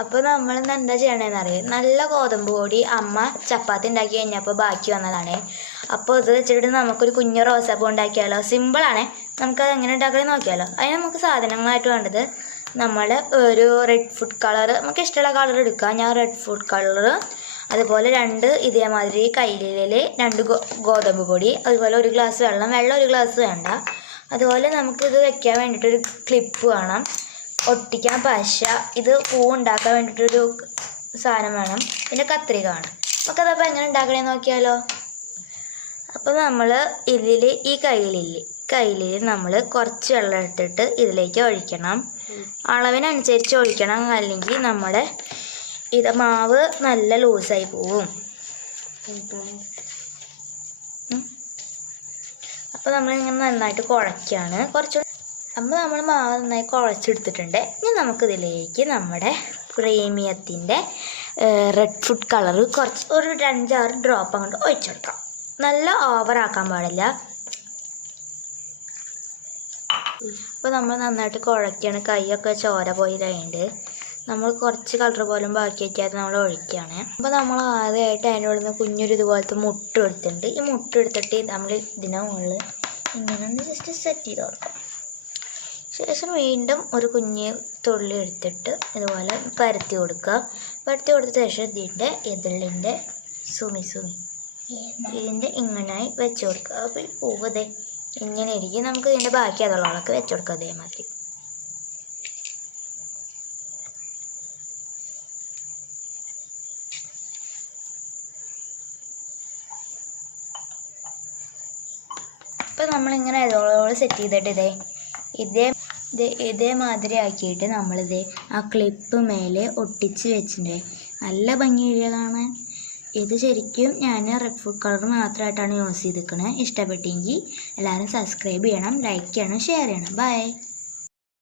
അപ്പോൾ നമ്മൾ ഇന്ന് എന്താ ചെയ്യണതെന്ന് അറിയാം? നല്ല ഗോതമ്പ് പൊടി അമ്മ ചപ്പാത്തി ഉണ്ടാക്കി കഴിഞ്ഞപ്പോൾ ബാക്കി വന്നതാണ്. അപ്പോൾ ഇത് വെച്ചിട്ട് നമുക്കൊരു കുഞ്ഞു റോസാപ്പൂ ഉണ്ടാക്കിയാലോ? സിമ്പിളാണ് നമുക്കത് എങ്ങനെ ഉണ്ടാക്കണേ നോക്കിയാലോ? അതിന് നമുക്ക് സാധനങ്ങളായിട്ട് വേണ്ടത് നമ്മൾ ഒരു റെഡ് ഫുഡ് കളർ നമുക്ക് ഇഷ്ടമുള്ള കളർ എടുക്കാം. ഞാൻ റെഡ് ഫുഡ് കളർ അതുപോലെ രണ്ട് ഇതേമാതിരി കയ്യിലിൽ രണ്ട് ഗോതമ്പ് പൊടി അതുപോലെ ഒരു ഗ്ലാസ് വെള്ളം. വെള്ളം ഒരു ഗ്ലാസ് വേണ്ട. അതുപോലെ നമുക്കിത് വെക്കാൻ വേണ്ടിയിട്ടൊരു ക്ലിപ്പ് വേണം. ഒട്ടിക്കാൻ പശ ഇത് പൂ ഉണ്ടാക്കാൻ വേണ്ടിയിട്ടൊരു സാധനം വേണം. പിന്നെ കത്രിക വേണം. നമുക്കതപ്പോൾ എങ്ങനെ ഉണ്ടാക്കണേ നോക്കിയാലോ? അപ്പോൾ നമ്മൾ ഇതിൽ ഈ കയ്യിലില്ലേ കയ്യിൽ നമ്മൾ കുറച്ച് വെള്ളം എടുത്തിട്ട് ഇതിലേക്ക് ഒഴിക്കണം. അളവിനനുസരിച്ച് ഒഴിക്കണം അല്ലെങ്കിൽ നമ്മുടെ ഇത് മാവ് നല്ല ലൂസായി പോവും. അപ്പോൾ നമ്മളിങ്ങനെ നന്നായിട്ട് കുഴയ്ക്കുകയാണ് കുറച്ച് അപ്പോൾ നമ്മൾ മാവ് നന്നായി കുഴച്ചെടുത്തിട്ടുണ്ട്. ഇനി നമുക്കിതിലേക്ക് നമ്മുടെ പ്രീമിയത്തിന്റെ റെഡ് ഫുഡ് കളർ കുറച്ച് ഒരു അഞ്ചാറ് ഡ്രോപ്പ് അങ്ങോട്ട് ഒഴിച്ചെടുക്കാം. നല്ല ഓവറാക്കാൻ പാടില്ല. അപ്പോൾ നമ്മൾ നന്നായിട്ട് കുഴക്കുകയാണ് കൈയൊക്കെ ചോര പോയതായതുകൊണ്ട് നമ്മൾ കുറച്ച് കളർ പോലും ബാക്കി വയ്ക്കാതെ നമ്മൾ ഒഴിക്കുകയാണ് അപ്പോൾ നമ്മൾ ആദ്യമായിട്ട് അതിന്റെ ഉള്ളിൽ നിന്ന് കുഞ്ഞൊരു ഇതുപോലത്തെ മുട്ട എടുത്തിട്ടുണ്ട്. ഈ മുട്ട എടുത്തിട്ട് നമ്മൾ ഇതിനെ മുകളിൽ ഇങ്ങനെ ഒന്ന് ജസ്റ്റ് സെറ്റ് ചെയ്ത് കൊടുക്കാം. ശേഷം വീണ്ടും ഒരു കുഞ്ഞ് തുള്ളി എടുത്തിട്ട് ഇതുപോലെ പരത്തി കൊടുക്കുക. പരത്തി കൊടുത്ത ശേഷം ഇതിന്റെ എതിളിന്റെ സുമി സുമി ഇതിന്റെ ഇങ്ങനായി വെച്ച് കൊടുക്കുക. അപ്പോൾ പോവതേ ഇങ്ങനെ ഇരിക്കും. നമുക്ക് ഇതിന്റെ ബാക്കി അതുള്ളതൊക്കെ വെച്ച് കൊടുക്കുക അതേമാതിരി. ഇപ്പം നമ്മളിങ്ങനെ ഇതോളോളം സെറ്റ് ചെയ്തിട്ട് ഇതേ ഇത് ഇതേമാതിരി ആക്കിയിട്ട് നമ്മളിത് ആ ക്ലിപ്പ് മേലെ ഒട്ടിച്ച് വെച്ചിട്ടുണ്ട്. നല്ല ഭംഗിയില്ല കാണാൻ. ഇത് ശരിക്കും ഞാൻ റെഡ് ഫുഡ് കളർ മാത്രമായിട്ടാണ് യൂസ് ചെയ്തിരിക്കുന്നത് ഇഷ്ടപ്പെട്ടെങ്കിൽ എല്ലാവരും സബ്സ്ക്രൈബ് ചെയ്യണം ലൈക്ക് ചെയ്യണം ഷെയർ ചെയ്യണം. ബൈ